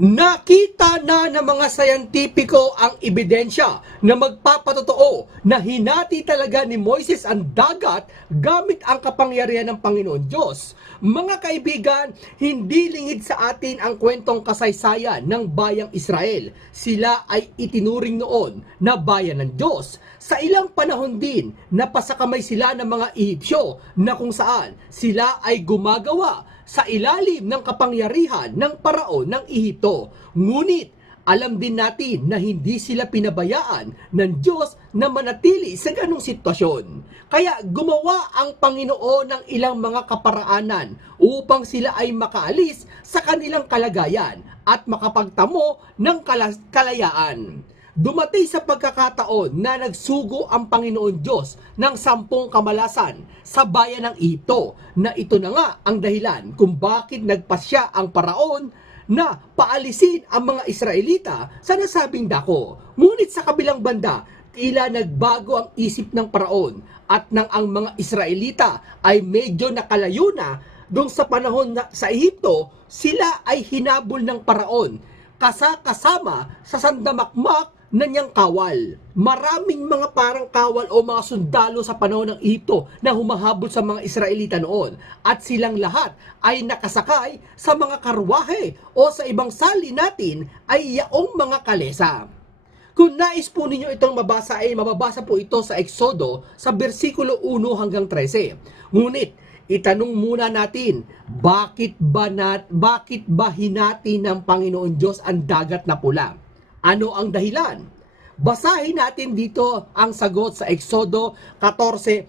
Nakita na ng mga sayantipiko ang ebidensya na magpapatotoo na hinati talaga ni Moises ang dagat gamit ang kapangyarihan ng Panginoon Diyos. Mga kaibigan, hindi lingid sa atin ang kwentong kasaysayan ng bayang Israel. Sila ay itinuring noon na bayan ng Diyos. Sa ilang panahon din, napasakamay sila ng mga Ehipsyo na kung saan sila ay gumagawa sa ilalim ng kapangyarihan ng paraon ng Ehipto. Ngunit, alam din natin na hindi sila pinabayaan ng Diyos na manatili sa ganong sitwasyon. Kaya gumawa ang Panginoon ng ilang mga kaparaanan upang sila ay makaalis sa kanilang kalagayan at makapagtamo ng kalayaan. Dumating sa pagkakataon na nagsugo ang Panginoon Diyos ng 10 kamalasan sa bayan ng Ehipto, na ito na nga ang dahilan kung bakit nagpasya ang paraon na paalisin ang mga Israelita sa nasabing dako. Ngunit sa kabilang banda, tila nagbago ang isip ng paraon at nang ang mga Israelita ay medyo nakalayo na doon sa panahon na sa Ehipto, sila ay hinabol ng paraon kasama sa sandamakmak na niyang kawal. Maraming mga parang kawal o mga sundalo sa panahon ng Ehipto na humahabol sa mga Israelita noon, at silang lahat ay nakasakay sa mga karwahe o sa ibang sali natin ay yaong mga kalesa. Kung nais po ninyo itong mabasa ay mababasa po ito sa Exodo sa versikulo 1 hanggang 13. Ngunit itanong muna natin, bakit ba hinati ng Panginoon Diyos ang dagat na pula? Ano ang dahilan? Basahin natin dito ang sagot sa Exodo 14:8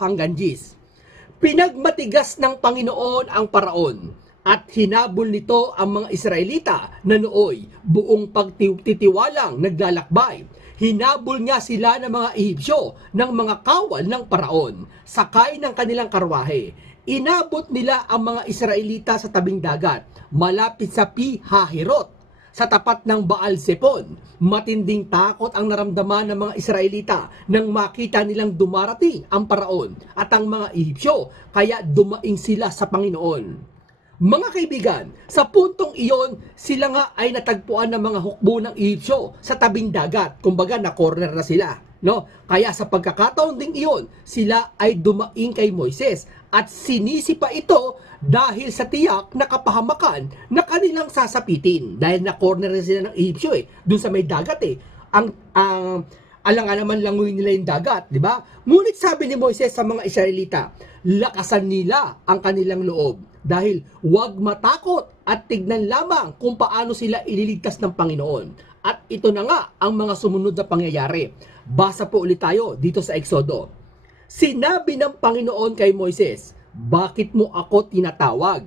hanggang 10. Pinagmatigas ng Panginoon ang paraon at hinabol nito ang mga Israelita na nooy buong pagtitiwalang naglalakbay. Hinabol niya sila ng mga Ehipsyo ng mga kawal ng paraon, sakay ng kanilang karwahe. Inabot nila ang mga Israelita sa tabing dagat, malapit sa Pi-hahirot, sa tapat ng Baal-Zephon. Matinding takot ang naramdaman ng mga Israelita nang makita nilang dumarating ang paraon at ang mga Ehipsyo, kaya dumaing sila sa Panginoon. Mga kaibigan, sa puntong iyon, sila nga ay natagpuan ng mga hukbo ng Ehipsyo sa tabing dagat. Kumbaga, na-corner na sila. No? Kaya sa pagkakataon ding iyon, sila ay dumaing kay Moises at sinisi pa ito dahil sa tiyak na kapahamakan na kanilang sasapitin. Dahil na-corner na sila ng Ehipsyo dun sa may dagat alang naman languin nila yung dagat, di ba? Ngunit sabi ni Moises sa mga Israelita, lakasan nila ang kanilang loob dahil huwag matakot at tignan lamang kung paano sila ililigtas ng Panginoon. At ito na nga ang mga sumunod na pangyayari. Basa po ulit tayo dito sa Exodo. Sinabi ng Panginoon kay Moises, bakit mo ako tinatawag?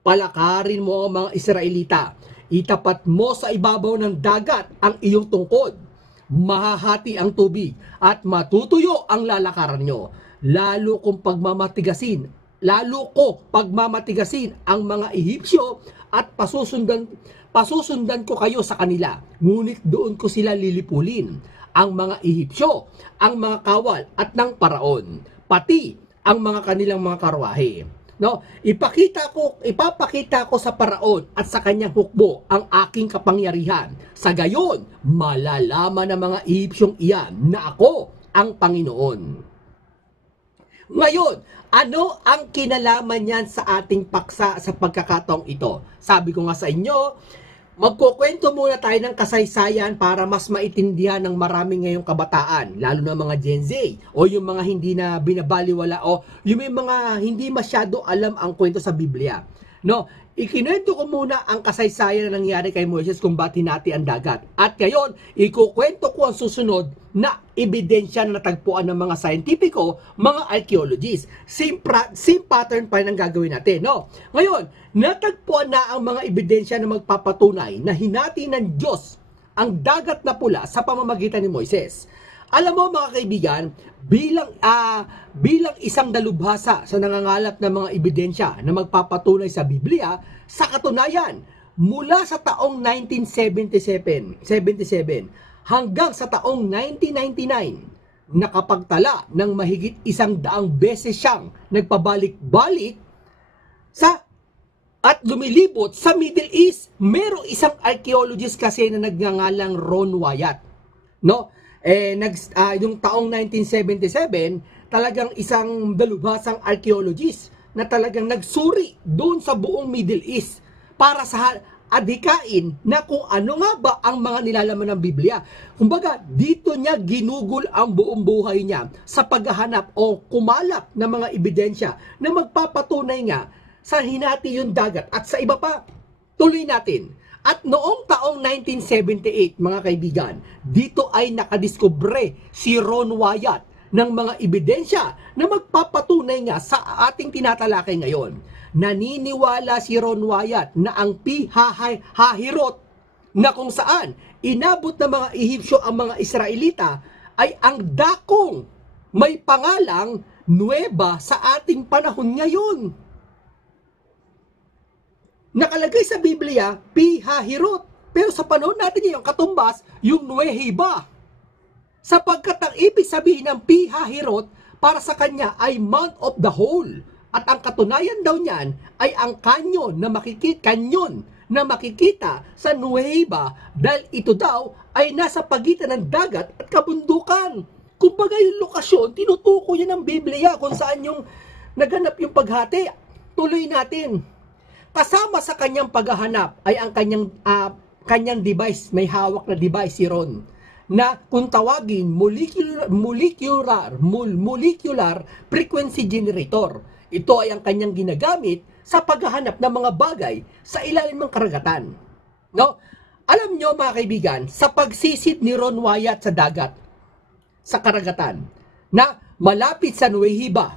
Palakarin mo ang mga Israelita. Itapat mo sa ibabaw ng dagat ang iyong tungkod. Mahahati ang tubig at matutuyo ang lalakaran nyo. Lalo ko pagmamatigasin ang mga Ehipsyo at pasusundan ko kayo sa kanila. Ngunit doon ko sila lilipulin, ang mga Ehipsyo, ang mga kawal at ng paraon, pati ang mga kanilang mga karwahe. No, ipapakita ko sa paraon at sa kanyang hukbo ang aking kapangyarihan. Sa gayon, malalaman ng mga Ehipsyong iyan na ako ang Panginoon. Ngayon, ano ang kinalaman niyan sa ating paksa sa pagkakataong ito? Sabi ko nga sa inyo, magkukwento muna tayo ng kasaysayan para mas maintindihan ng marami ngayong kabataan, lalo na mga Gen Z o yung mga hindi na binabaliwala o yung may mga hindi masyado alam ang kwento sa Biblia. No, ikinuwento ko muna ang kasaysayan na nangyari kay Moises kung ba't hinati ang dagat. At ngayon, ikukwento ko ang susunod na ebidensya na natagpuan ng mga scientifico, mga archaeologists. Same pattern pa rin ang gagawin natin. No? Ngayon, natagpuan na ang mga ebidensya na magpapatunay na hinati ng Diyos ang dagat na pula sa pamamagitan ni Moises. Alam mo mga kaibigan, bilang isang dalubhasa sa nangangalap ng mga ebidensya na magpapatunay sa Biblia, sa katunayan, mula sa taong 1977 hanggang sa taong 1999, nakapagtala ng mahigit 100 beses siyang nagpabalik-balik sa at lumilibot sa Middle East. Merong isang archaeologist kasi na nagngangalang Ron Wyatt, no? Yung taong 1977, talagang isang dalubhasang archaeologist na talagang nagsuri doon sa buong Middle East para sa adhikain na kung ano nga ba ang mga nilalaman ng Biblia. Kumbaga, dito niya ginugol ang buong buhay niya sa paghahanap o kumalap ng mga ebidensya na magpapatunay nga sa hinati yung dagat at sa iba pa. Tuloy natin. At noong taong 1978, mga kaibigan, dito ay nakadiskubre si Ron Wyatt ng mga ebidensya na magpapatunay nga sa ating tinatalakay ngayon. Naniniwala si Ron Wyatt na ang Pi-Hahirot na kung saan inabot ng mga Ehipsyo ang mga Israelita ay ang dakong may pangalang Nueva sa ating panahon ngayon. Nakalagay sa Biblia, Pi-Hahirot. Pero sa panahon natin ngayon, katumbas yung Nuehiba. Sapagkat ang ibig sabihin ng Pi-Hahirot para sa kanya ay Mount of the Whole. At ang katunayan daw niyan ay ang kanyon na makikita sa Nuehiba dahil ito daw ay nasa pagitan ng dagat at kabundukan. Kumbaga yung lokasyon, tinutukoy yan ng Biblia kung saan yung naganap yung paghati. Tuloy natin. Kasama sa kanyang paghahanap ay ang kanyang device, may hawak na device si Ron, na kung tawagin molecular frequency generator. Ito ay ang kanyang ginagamit sa paghahanap ng mga bagay sa ilalim ng karagatan. No? Alam nyo mga kaibigan, sa pagsisid ni Ron Wyatt sa dagat, sa karagatan, na malapit sa Nuehiba,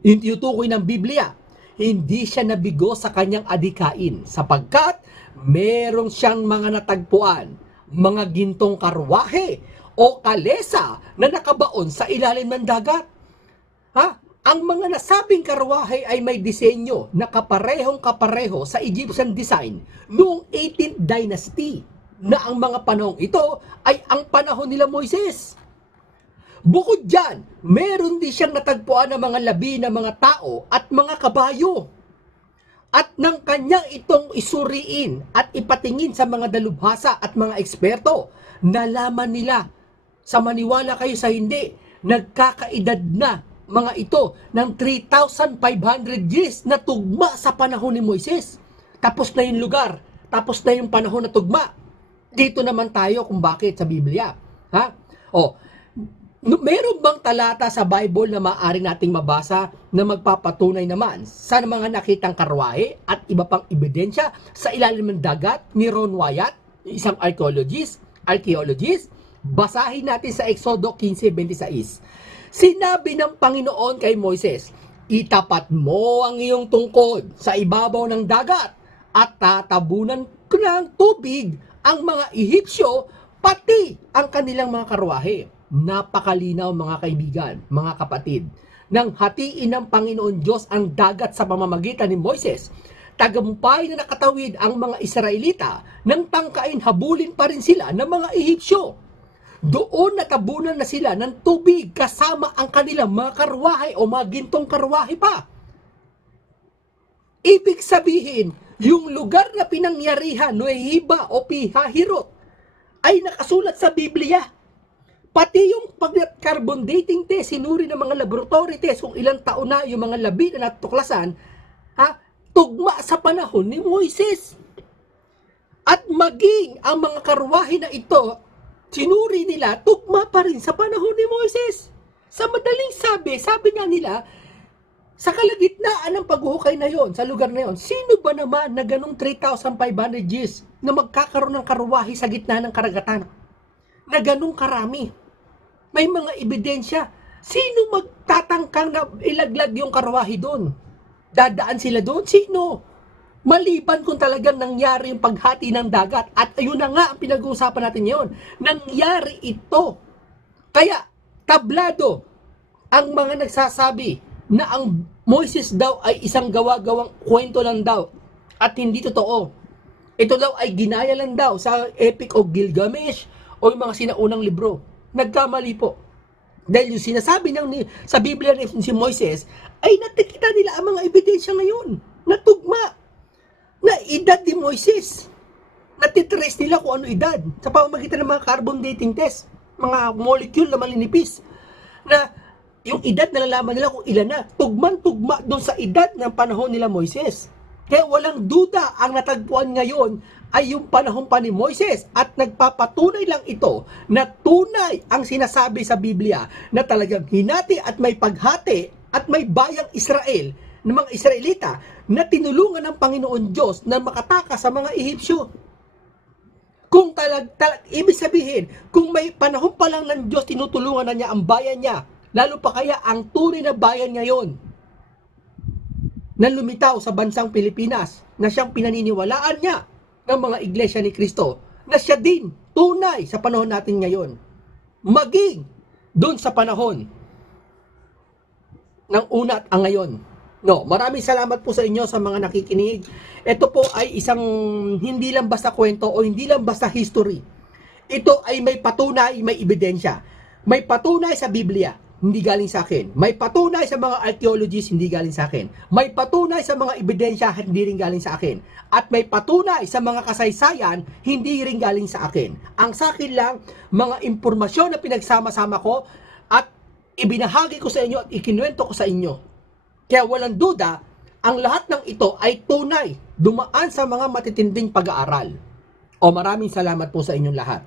yung tinutukoy ng Biblia, hindi siya nabigo sa kanyang adhikain sapagkat merong siyang mga natagpuan, mga gintong karwahe o kalesa na nakabaon sa ilalim ng dagat. Ang mga nasabing karwahe ay may disenyo na kaparehong-kapareho sa Egyptian design noong 18th dynasty na ang mga panahong ito ay ang panahon nila Moises. Bukod dyan, meron din siyang natagpuan ng mga labi ng mga tao at mga kabayo. At nang kanyang itong isuriin at ipatingin sa mga dalubhasa at mga eksperto, nalaman nila, sa maniwala kayo sa hindi, nagkakaedad na mga ito ng 3,500 years na tugma sa panahon ni Moises. Tapos na yung lugar, tapos na yung panahon na tugma. Dito naman tayo kung bakit sa Biblia. Meron bang talata sa Bible na maaari nating mabasa na magpapatunay naman sa mga nakitang karwahe at iba pang ebidensya sa ilalim ng dagat ni Ron Wyatt, isang archaeologist? Basahin natin sa Exodo 15:26. Sinabi ng Panginoon kay Moises, itapat mo ang iyong tungkod sa ibabaw ng dagat at tatabunan ko ng tubig ang mga Ehipsyo pati ang kanilang mga karwahe. Napakalinaw mga kaibigan, mga kapatid, nang hatiin ng Panginoon Diyos ang dagat sa pamamagitan ni Moises, tagumpay na nakatawid ang mga Israelita nang tangkain habulin pa rin sila ng mga Ehipsyo. Doon natabunan na sila ng tubig kasama ang kanilang mga karwahe o mga gintong karwahe pa. Ibig sabihin, yung lugar na pinangyarihan, Nuehiba o Pi-Hahirot, ay nakasulat sa Biblia. Pati yung pag-carbon dating test, sinuri ng mga laboratory test kung ilang taon na yung mga labi na natuklasan, tugma sa panahon ni Moises. At maging ang mga karwahe na ito, sinuri nila, tugma pa rin sa panahon ni Moises. Sa madaling sabi nga nila, sa kalagitnaan ng paghuhukay na yon, sa lugar na yon, sino ba naman na ganong 3,500 years na magkakaroon ng karwahe sa gitna ng karagatan? Na ganong karami. May mga ebidensya. Sino magtatangkang na ilaglag yung karwahe doon? Dadaan sila doon? Sino? Maliban kung talagang nangyari yung paghati ng dagat. At ayun na nga ang pinag-uusapan natin ngayon. Nangyari ito. Kaya, tablado ang mga nagsasabi na ang Moises daw ay isang gawa-gawang kwento lang daw. At hindi totoo. Ito daw ay ginaya lang daw sa Epic of Gilgamesh o yung mga sinaunang libro. Nagkamali po. Dahil yung sinasabi sa Biblia ni si Moises, ay nakikita nila ang mga ebidensya ngayon. Natugma. na edad ni Moises. Natitrace nila kung ano edad sa pamamagitan ng mga carbon dating test, mga molecule na malinipis, na yung edad nalalaman nila kung ilan na, tugman-tugma doon sa edad ng panahon nila Moises. Kaya walang duda ang natagpuan ngayon ay yung panahon pa ni Moises, at nagpapatunay lang ito na tunay ang sinasabi sa Biblia na talagang hinati at may paghati at may bayang Israel ng mga Israelita na tinulungan ng Panginoon Diyos na makatakas sa mga Ehipsyo. Kung ibig sabihin, kung may panahon pa lang ng Diyos, tinutulungan na niya ang bayan niya, lalo pa kaya ang tunay na bayan ngayon na lumitaw sa bansang Pilipinas, na siyang pinaniniwalaan niya ng mga iglesia ni Kristo, na siya din tunay sa panahon natin ngayon, maging doon sa panahon ng una at ang ngayon. No, maraming salamat po sa inyo sa mga nakikinig. Ito po ay isang hindi lang basta kwento o hindi lang basta history. Ito ay may patunay, may ebidensya. May patunay sa Biblia, hindi galing sa akin. May patunay sa mga archaeologists, hindi galing sa akin. May patunay sa mga ebidensya, hindi rin galing sa akin. At may patunay sa mga kasaysayan, hindi rin galing sa akin. Ang sa akin lang, mga impormasyon na pinagsama-sama ko at ibinahagi ko sa inyo at ikinuwento ko sa inyo. Kaya walang duda, ang lahat ng ito ay tunay, dumaan sa mga matitinding pag-aaral. O maraming salamat po sa inyong lahat.